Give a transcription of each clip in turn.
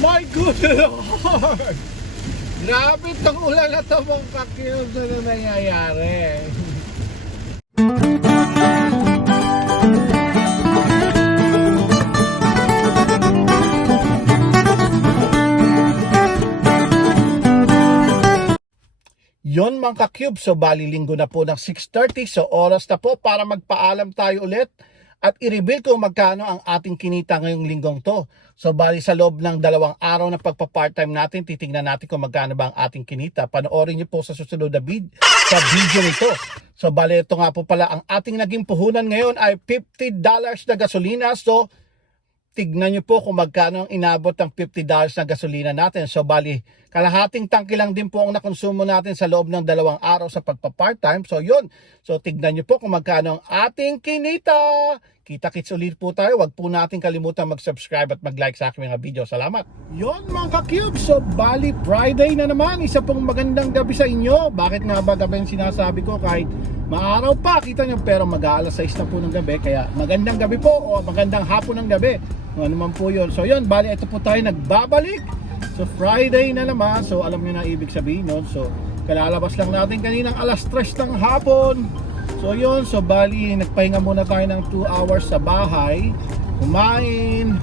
My good Lord! Grabe itong ulan na ito mga kakilod na nangyayari. Yon mga ka-cube, so bali linggo na po ng 6.30, so oras na po para magpaalam tayo ulit at i-reveal kung magkano ang ating kinita ngayong linggong to. So bali sa loob ng dalawang araw na pagpa-part-time natin, titingnan natin kung magkano ba ang ating kinita. Panoorin niyo po sa susunod na vid sa video nito. So bali ito nga po pala, ang ating naging puhunan ngayon ay $50 na gasolina. So tignan nyo po kung magkano ang inabot ng $50 na gasolina natin. So bali, kalahating tangke lang din po ang nakonsumo natin sa loob ng dalawang araw sa pagpa-part-time. So yun, so tignan nyo po kung magkano ang ating kinita. Kita-kits ulit po tayo. Huwag po natin kalimutan mag-subscribe at mag-like sa aking mga video. Salamat. Yon mga ka-cube. So bali, Friday na naman. Isa pong magandang gabi sa inyo. Bakit nga ba gabi sinasabi ko kahit maaraw pa, kita nyo, pero mag-aalas 6 na po ng gabi. Kaya magandang gabi po o magandang hapon ng gabi. Kung ano man po yun. So yun, bali, ito po tayo nagbabalik. So Friday na naman. So alam nyo na ibig sabihin nun. So kalalabas lang natin kaninang alas 3 ng hapon. So yun, so bali, nagpahinga muna tayo ng 2 hours sa bahay. Kumain.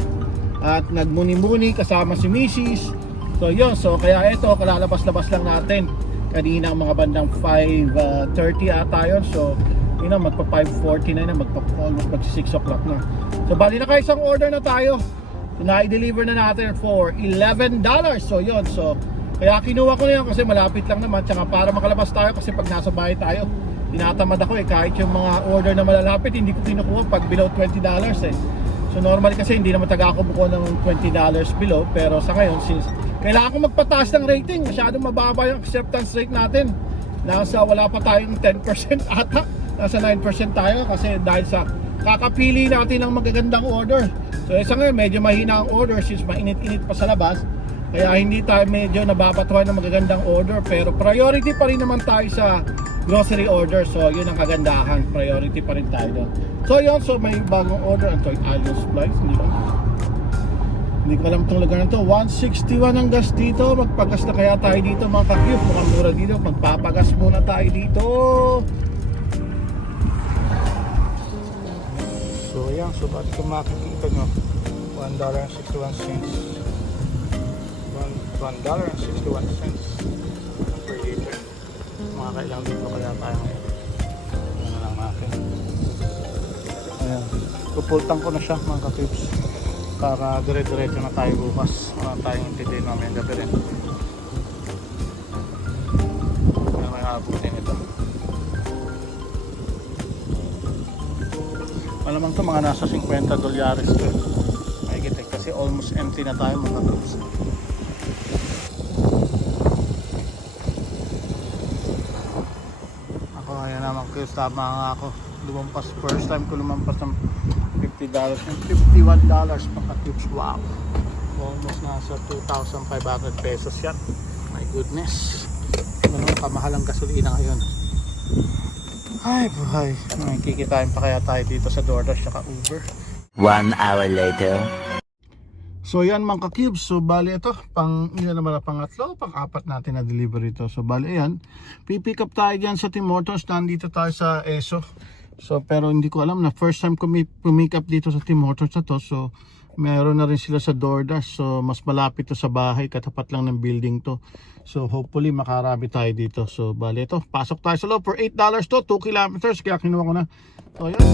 At nagmuni-muni kasama si Mrs. So yun, so kaya ito, kalalabas-labas lang natin. Kanina mga bandang 5.30 ata yun. So yun na, magpa 5.40 na yun, magpa almost magsi 6 o'clock na. So bali na isang order na tayo. Na-deliver na natin for $11. So yun, so kaya kinuha ko na yun kasi malapit lang naman. Tsaka para makalabas tayo kasi pag nasa bahay tayo, tinatamad ako eh. Kahit yung mga order na malalapit, hindi ko kinukuha pag below $20 eh. So normal kasi hindi naman taga ako buko ng $20 below. Pero sa ngayon, since kailangan ko magpataas ng rating, masyadong mababa yung acceptance rate natin. Nasa wala pa tayong 10% ata. Nasa 9% tayo kasi dahil sa kakapili natin ng magagandang order. So isa ngayon, medyo mahina ang order since mainit-init pa sa labas. Kaya hindi tayo medyo nababatuhan ng magagandang order. Pero priority pa rin naman tayo sa grocery order. So yun ang kagandahan. Priority pa rin tayo doon. So yun, so may bagong order. Ito yung Alio Supplies. Hindi ko, hindi ko alam itong lugar na to. 161 ang gas dito. Magpagas na kaya tayo dito mga ka-cube. Mukhang mura dito. Magpapagas muna tayo dito. Ayan, so bali kung makikita nyo, $1.61 cents. $1.61 cents per liter. Mga kailang dito kaya tayo ngayon. Ano lang natin. Ayan, pupultang ko na siya mga kakibs. Para dire-diretso na tayo bukas. Wala tayong intindihin mamaya gabi rin. Ano may abutin ito. Malamang to mga nasa 50 dolyares to. May kita kasi almost empty na tayo mga troops. Ako ayan naman ko tama nga ako. Lumampas first time ko lumampas ng 50 dollars and 51 dollars mga troops. Wow. Almost nasa 2,500 pesos yan. My goodness. Ganun kamahal ang gasolina ngayon. Ay buhay. May kikitain pa kaya tayo dito sa DoorDash saka Uber. One hour later. So yan mga ka-cubes. So bali ito, pang yun naman na pangatlo, pang-apat natin na delivery ito. So bali yan, pipick up tayo dyan sa Tim Hortons. Nandito tayo sa ESO. So pero hindi ko alam na first time ko pumick up dito sa Tim Hortons na to. So meron na rin sila sa DoorDash. So mas malapit to sa bahay, katapat lang ng building to. So hopefully makarami tayo dito. So bali ito, pasok tayo sa loob for $8 to, 2 kilometers. Kaya kinuha ko na. So yun.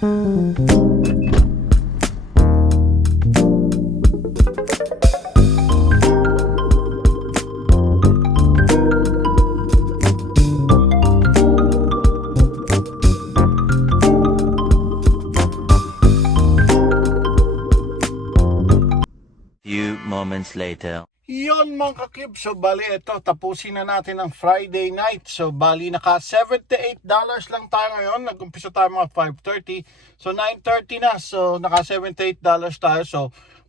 Few later. Yon mga kakib, so bali ito, tapusin na natin ang Friday night. So bali naka $78 lang tayo ngayon. Nag-umpisa tayo mga 5.30. So 9.30 na, so naka $78 tayo. So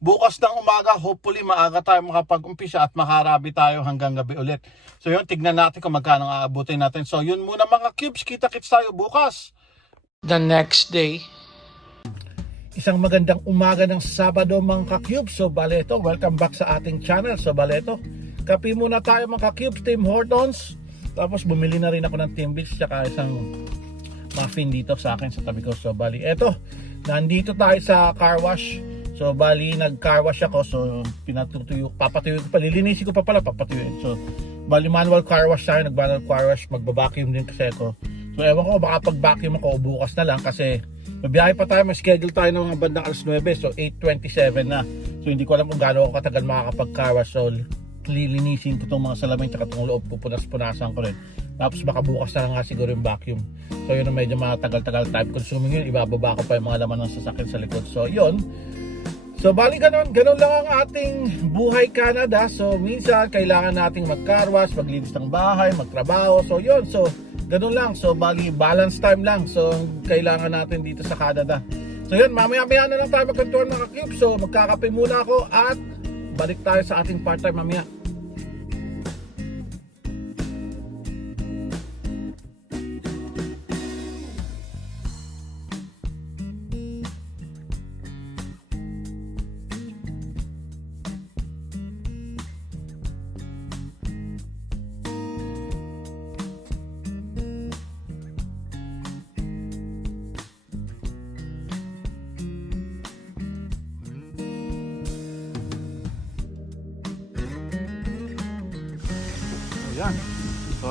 bukas ng umaga, hopefully maaga tayo makapag-umpisa at makarabi tayo hanggang gabi ulit. So yun, tignan natin kung magkano ang aabutin natin. So yun muna mga cubes, kita-kits tayo bukas. The next day, Isang magandang umaga ng Sabado mga ka-cubes. So Baleto, welcome back sa ating channel. So Baleto, kape muna tayo mga ka-cubes, Tim Hortons. Tapos bumili na rin ako ng Timbits tsaka isang muffin dito sa akin sa tabi ko. So bali, eto, nandito tayo sa car wash. So bali, nag-car wash ako. So pinatutuyo, papatuyo ko pa, lilinisin ko pa pala, papatuyuin. So bali, manual car wash tayo, nag-manual car wash, magbabacuum din kasi ako. So ewan ko, baka pag-vacuum ako bukas na lang kasi Mabiyahe pa tayo, mag-schedule tayo ng mga bandang alas 9, so 8.27 na. So hindi ko alam kung gaano ako katagal makakapag-car wash. So lilinisin ko itong mga salamin tsaka itong loob, pupunas-punasan ko rin. Tapos baka bukas na lang nga siguro yung vacuum. So yun ang medyo matagal-tagal time consuming yun. Ibababa ko pa yung mga laman ng sasakyan sa likod. So yun. So bali ganun, ganun lang ang ating buhay Canada. So minsan kailangan nating mag-car wash, maglinis ng bahay, magtrabaho. So yun, so ganun lang. So bali balance time lang. So kailangan natin dito sa Canada. So yun, mamaya-maya na lang tayo magkantuan mga cube. So magkakape muna ako at balik tayo sa ating part-time mamaya.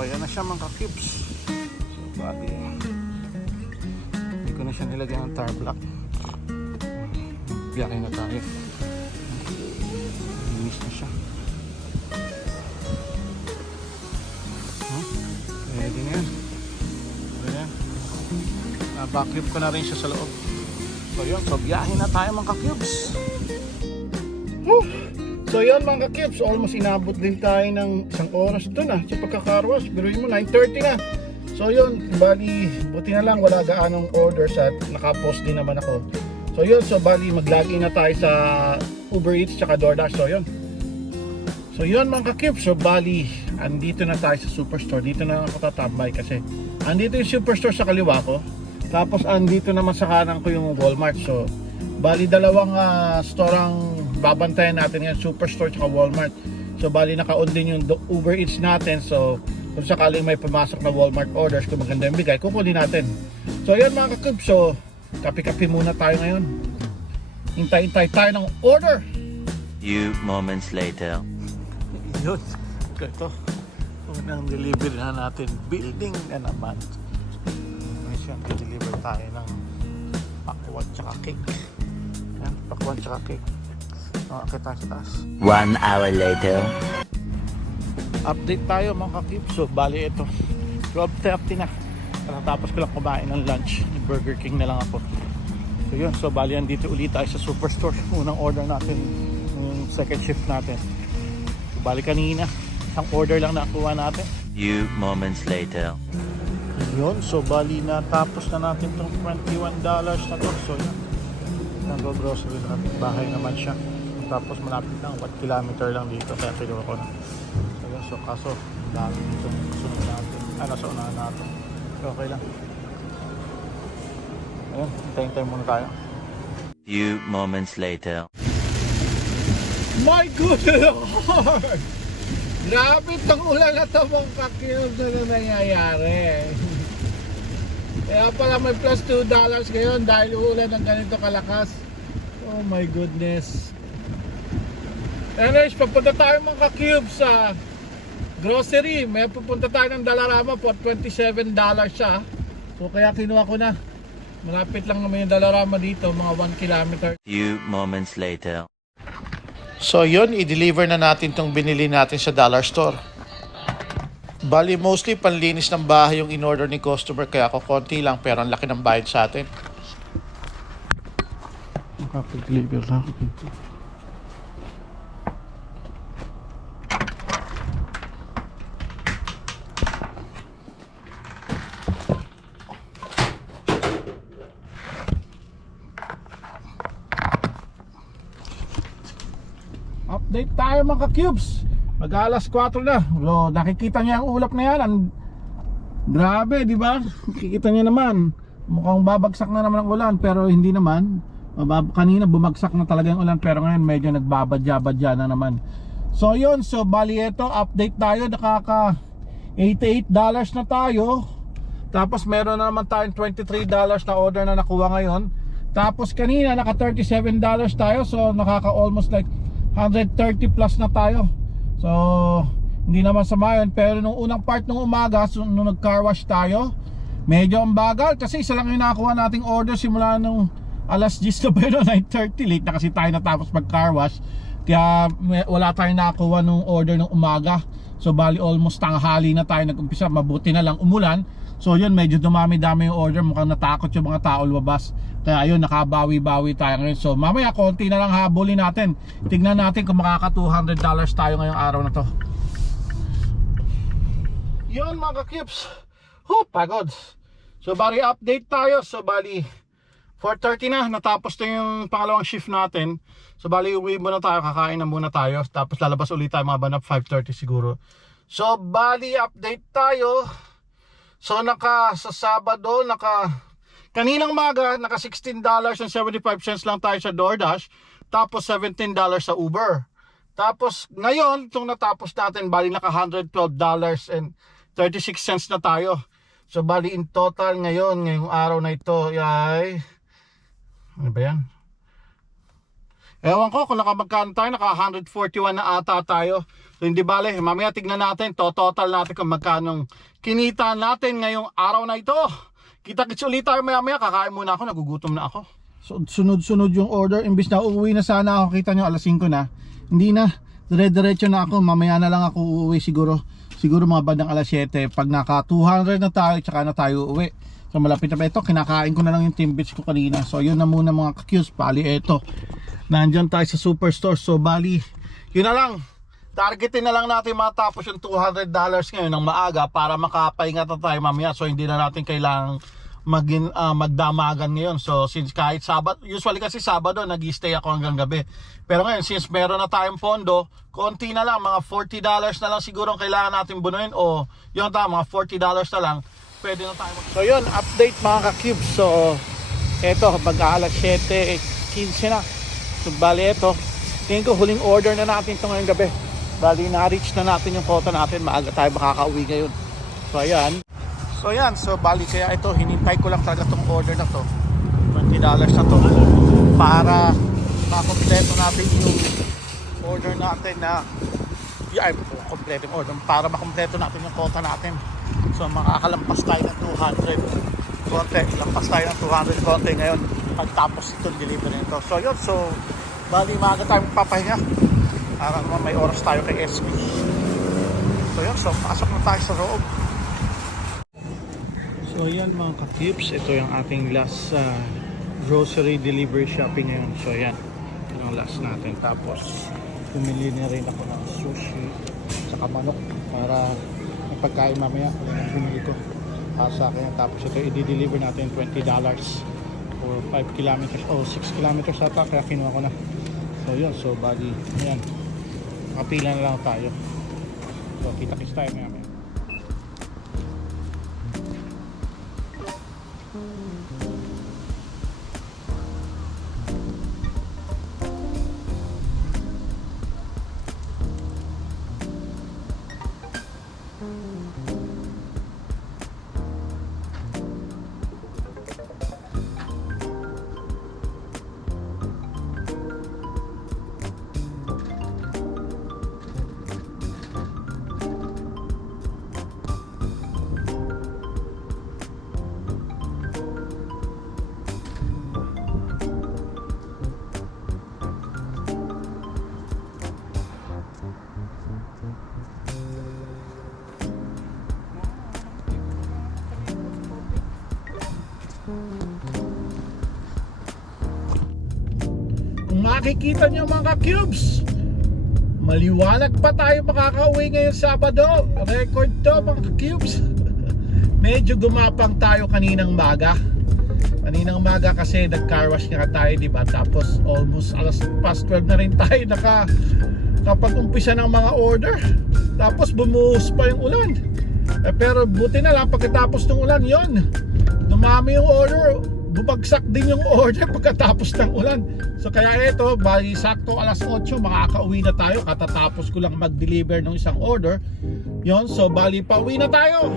So, ayan na siya mga cubes. So, bali. Hindi ko na siya nilagyan ng tire block. Biyakin na tayo. Linis na siya. Huh? Ready na yan. Ayan. Nabaklip ko na rin siya sa loob. So, yun. So, biyahin na tayo mga cubes. Woo! So yun mga kips, almost inabot din tayo ng isang oras doon ah, sa pagkakarwas. Biruin mo, 9.30 na. So yun, bali, buti na lang wala gaanong orders at nakapost din naman ako. So yun, so bali maglagi na tayo sa Uber Eats tsaka DoorDash. So yun. So yun mga kips, so bali, andito na tayo sa Superstore. Dito na ako tatambay kasi andito yung Superstore sa kaliwa ko. Tapos andito naman sa kanan ko yung Walmart. So bali dalawang ah, store ang babantayan natin yan, Superstore at Walmart. So bali naka-on din yung Uber Eats natin. So kung sakaling may pumasok na Walmart orders, kung maganda yung bigay, kukunin natin. So ayan mga kakub, so kape-kape muna tayo ngayon. Hintay-hintay tayo ng order. Few moments later. Yun. Ito. Unang delivery na natin. Building na naman. May siyang deliver tayo ng pakwan tsaka cake. Yan, pakwan tsaka cake. Makakita tayo sa taas. One hour later. Update tayo mga kakip. So, bali ito. 12.30 na. Katatapos ko lang kumain ng lunch. Burger King na lang ako. So yun. So, bali yan dito ulit tayo sa Superstore. Unang order natin. Yung second shift natin. So, bali kanina. Isang order lang nakuha natin. Few moments later. Yun, so bali na tapos na natin itong $21 na to. So yun, nag-grocery na natin. Bahay naman siya. Tapos malapit lang, 1 kilometer lang dito. Kaya kinuha ko na. So yun, so kaso, ang dami dito sunod natin. Ah, nasa unahan natin. So okay lang. Ayun, hintayin-tayin muna tayo. Few moments later. My good Lord! Grabe itong ulan na ito mga kakilog na nangyayari. Kaya pala may plus 2 dollars ngayon dahil ulan ng ganito kalakas. Oh my goodness. Anyways, papunta tayo mga cube sa grocery. May pupunta tayo ng Dalarama po 27 dollars siya. So kaya kinuha ko na. Malapit lang naman yung Dalarama dito, mga 1 kilometer. Few moments later. So yun, i-deliver na natin tong binili natin sa dollar store. Bali, mostly panlinis ng bahay yung in-order ni customer kaya ako konti lang pero ang laki ng bayad sa atin. Makapag-deliver lang. Update tayo mga cubes. Mag alas 4 na. So, nakikita niya ang ulap na yan. Ang... Grabe, di ba? Nakikita niya naman. Mukhang babagsak na naman ang ulan pero hindi naman. Mabab- kanina bumagsak na talaga yung ulan pero ngayon medyo nagbabadya-badya na naman. So yun, so bali ito, update tayo. Nakaka $88 na tayo. Tapos meron na naman tayong $23 na order na nakuha ngayon. Tapos kanina naka $37 tayo so nakaka almost like 130 plus na tayo. So hindi naman sama yun pero nung unang part ng umaga so, nung nag car wash tayo medyo ang bagal kasi isa lang yung nakuha nating order simula nung alas 10 na yun? 9.30 late na kasi tayo natapos mag car wash. Kaya wala tayong nakuha nung order ng umaga. So bali almost tanghali na tayo nag-umpisa. Mabuti na lang umulan so yun medyo dumami-dami yung order. Mukhang natakot yung mga tao lumabas. Kaya ayun nakabawi-bawi tayo ngayon. So mamaya konti na lang habulin natin. Tignan natin kung makaka 200 dollars tayo ngayong araw na to. Yun mga cubes Huh, pagod. So bali update tayo. So bali 4.30 na, natapos na yung pangalawang shift natin. So bali uwi muna tayo, kakain na muna tayo. Tapos lalabas ulit tayo mga banap 5.30 siguro. So bali update tayo. So naka sa Sabado, naka kaninang maga, naka $16.75 lang tayo sa DoorDash. Tapos $17 sa Uber. Tapos ngayon, itong natapos natin, bali naka $112 and 36 cents na tayo. So bali in total ngayon, ngayong araw na ito ay ano ba yan? Ewan ko kung nakamagkano tayo, naka 141 na ata tayo. So hindi bale, mamaya tignan natin, to total natin kung magkano kinita natin ngayong araw na ito. Kita-kits ulit tayo maya maya, kakain muna ako, nagugutom na ako. So sunod-sunod yung order, imbis na uuwi na sana ako, kita nyo alas 5 na. Hindi na, dire-diretso na ako, mamaya na lang ako uuwi siguro. Siguro mga bandang alas 7, pag naka 200 na tayo, tsaka na tayo uuwi. So malapit na ba ito, kinakain ko na lang yung timbits ko kanina. So yun na muna mga kakiyos, bali ito. Nandyan tayo sa superstore. So bali, yun na lang. Targetin na lang natin matapos yung $200 ngayon ng maaga para makapahinga na tayo mamaya. So hindi na natin kailangang magin, ah, magdamagan ngayon. So since kahit Sabado, usually kasi Sabado nag-stay ako hanggang gabi. Pero ngayon since meron na tayong pondo, konti na lang, mga $40 na lang siguro ang kailangan natin bunuin o yung tama, mga $40 na lang pwede na tayo So yun, update mga ka-cubes. So, eto, mag alas 7, 15 na. So, bali eto, tingin ko huling order na natin ito ngayong gabi. Bali, na-reach na natin yung quota natin. Maaga tayo makakauwi ngayon. So, ayan. So, ayan. So, bali kaya ito, hinintay ko lang talaga itong order na to. $20 na to. Para makompleto natin yung order natin na ay, kompleto yung order. Para makompleto natin yung quota natin. So makakalampas tayo ng 200 konti. Lampas tayo ng 200 konti ngayon pagtapos itong delivery nito. So yun, so bali maaga tayo papahinga. Para naman may oras tayo kay SB. So yun, so pasok na tayo sa loob. So yan mga ka-tips, ito yung ating last uh, grocery delivery shopping ngayon. So yan, yung last natin. Tapos pumili na rin ako ng sushi saka manok para may pagkain mamaya bumili ko para sa akin tapos ito i-deliver natin $20 for 5 kilometers o 6 kilometers ata kaya kinuha ko na. So yun. So bali ayan. Makapila na lang tayo. So kita kits tayo maya Kung makikita nyo mga cubes Maliwanag pa tayo makakauwi ngayong Sabado Record to mga cubes Medyo gumapang tayo kaninang maga Kaninang umaga kasi nag-car wash nga tayo, di ba? Tapos almost alas past 12 na rin tayo naka kapag umpisa ng mga order. Tapos bumuhos pa yung ulan. Eh, pero buti na lang pagkatapos ng ulan yon dumami yung order bumagsak din yung order pagkatapos ng ulan. So kaya ito bali sakto alas 8 makakauwi na tayo. Katatapos ko lang mag-deliver ng isang order. Yon so bali pauwi na tayo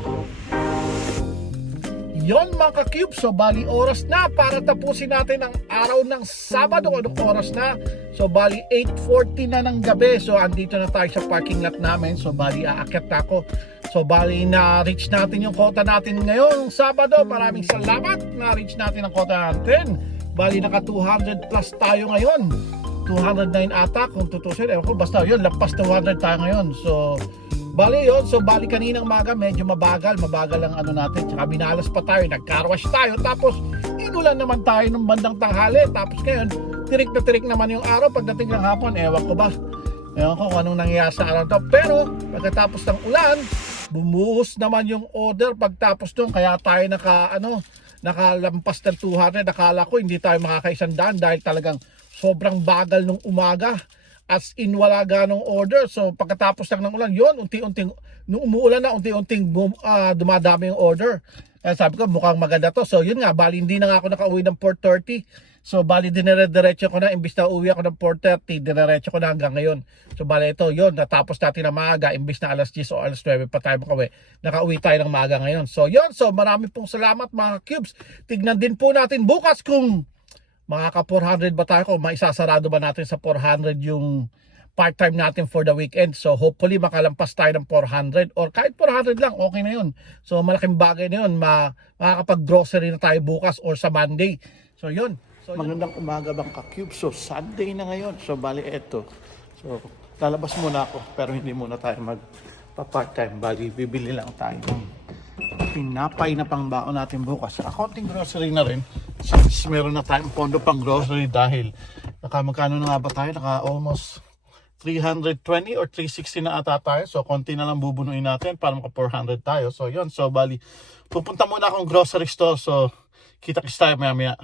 Yon mga ka-cube, so bali oras na para tapusin natin ang araw ng Sabado. Anong oras na? So bali 8.40 na ng gabi. So andito na tayo sa parking lot namin. So bali aakyat ako. So bali na-reach natin yung kota natin ngayon Sabado. Maraming salamat na-reach natin ang kota natin. Bali naka 200 plus tayo ngayon. 209 ata kung tutusin. Ewan ko, basta yun, lampas 200 tayo ngayon. So, Bali yun, so bali kaninang maga medyo mabagal, mabagal ang ano natin, tsaka binalas pa tayo, nagkarwash tayo, tapos inulan naman tayo ng bandang tanghali, tapos ngayon, tirik na tirik naman yung araw, pagdating ng hapon, ewan ko ba, ewan ko kung anong nangyayari sa araw to, pero pagkatapos ng ulan, bumuhos naman yung order pagtapos nung, kaya tayo naka, ano, nakalampas ng 200, nakala ko hindi tayo makakaisandaan dahil talagang sobrang bagal nung umaga as in wala ganong order. So pagkatapos lang ng ulan, yon unti-unting, nung umuulan na, unti-unting bum, ah, dumadami yung order. Kaya sabi ko, mukhang maganda to. So yun nga, bali hindi na nga ako nakauwi ng 4.30. So bali dinire-diretso ko na, imbis na uwi ako ng 4.30, dineretso ko na hanggang ngayon. So bali ito, yun, natapos natin na maaga, imbis na alas 10 o alas 9 pa tayo makauwi. Nakauwi tayo ng maaga ngayon. So yun, so marami pong salamat mga cubes. Tignan din po natin bukas kung makaka 400 ba tayo kung maisasarado ba natin sa 400 yung part-time natin for the weekend. So hopefully makalampas tayo ng 400 or kahit 400 lang, okay na yun. So malaking bagay na yun, ma makakapag-grocery na tayo bukas or sa Monday. So yun. So, Magandang umaga bang ka-cube? So Sunday na ngayon. So bali eto. So lalabas muna ako pero hindi muna tayo mag part-time. Bali bibili lang tayo pinapay na pang baon natin bukas. Saka konting grocery na rin. Since meron na tayong pondo pang grocery dahil naka magkano na nga ba tayo? Naka almost 320 or 360 na ata tayo. So konti na lang bubunuin natin para maka 400 tayo. So yun. So bali pupunta muna akong grocery store. So kita-kits tayo maya maya.